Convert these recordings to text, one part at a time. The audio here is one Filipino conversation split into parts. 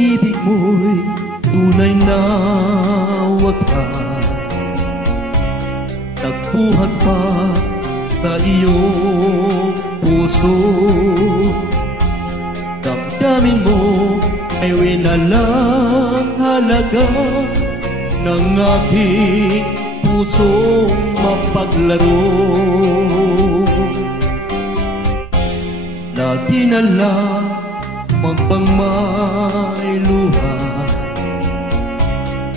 pag-ibig mo'y tunay na wagas, nagbuhat pa sa iyong puso. Damdamin mo ay winalang halaga ng aking pusong mapaglaro, na dinala magpang may luha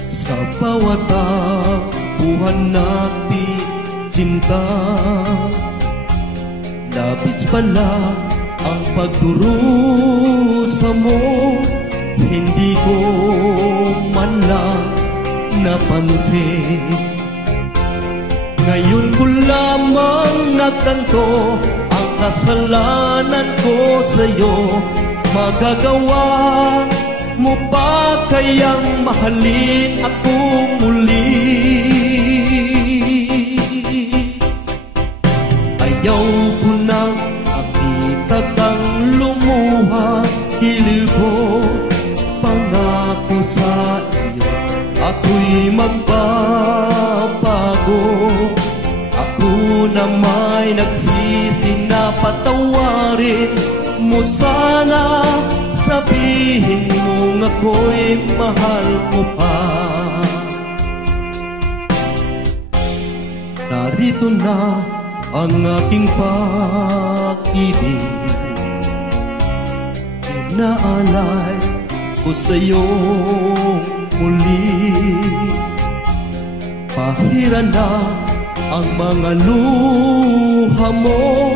sa bawat takbuhan natin sinta. Labis pala ang pagdurusa mo, hindi ko man lang napansin. Ngayon ko lamang nagtanto ang kasalanan ko sa'yo. Magagawa mo ba kayang mahalin ako muli? Ayaw ko nang makita kang lumuha, hilig ko pangako sa iyo, ako'y magbabago. Ako na may nagsisi na patawarin mo sana, sabihin mong ako'y mahal ko pa. Narito na ang aking pag-ibig, inaalay ko sa'yo muli. Pahira na ang mga luha mo,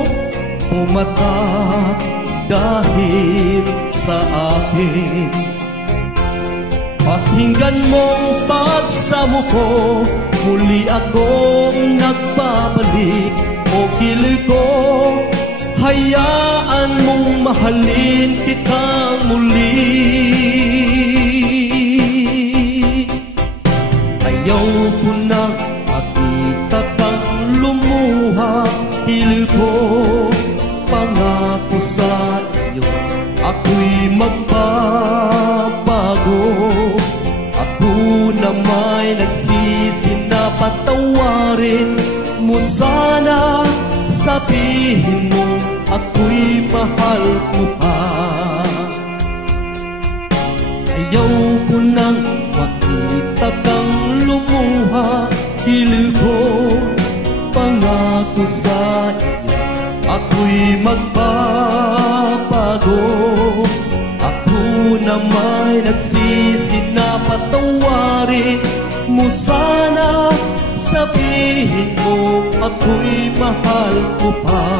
pumatak dahil sa akin. Pakinggan mong pagsamo ko, muli akong nagbabalik. O kilig ko, hayaan mong mahalin kitang muli. Ayaw ko na makita kang lumuha, kilig ko pangako sa iyo, ako'y magbabago. Ako na may nagsisi na patawarin mo sana, sabihin mo ako'y mahal ko pa. Ayaw ko nang makita kang lumuha, hilig ko pangako sa iyo, ako'y magbabago. Ako na may nagsisi na patawarin mo sana, sabihin mo ako'y mahal ko pa.